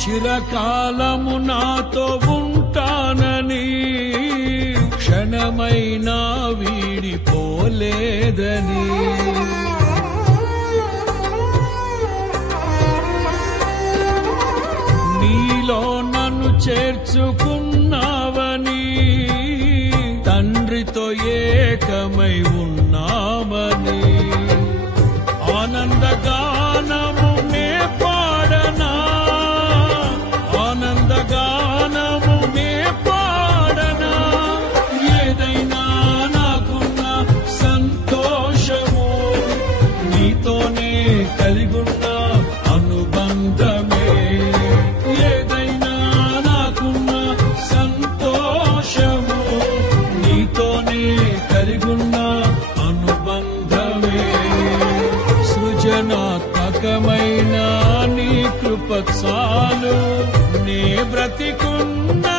చిరకాలము నాతో ఉంటానని క్షణమైనా వీడిపోలేదని నీలో నన్ను చేర్చుకున్నావని తండ్రితో ఏకమై ఉన్నామని ఆనందగానము నే పాడనా ఆనందగానము నే పాడనా ఏదైనా నాకున్న సంతోషము నీతోనే కలిగున్న అనుబంధమే ఏదైనా నాకున్న సంతోషము నీతోనే కలిగున్న అనుబంధమే సృజనాత్మకమైన నీ కృప చాలు నే బ్రతికున్నా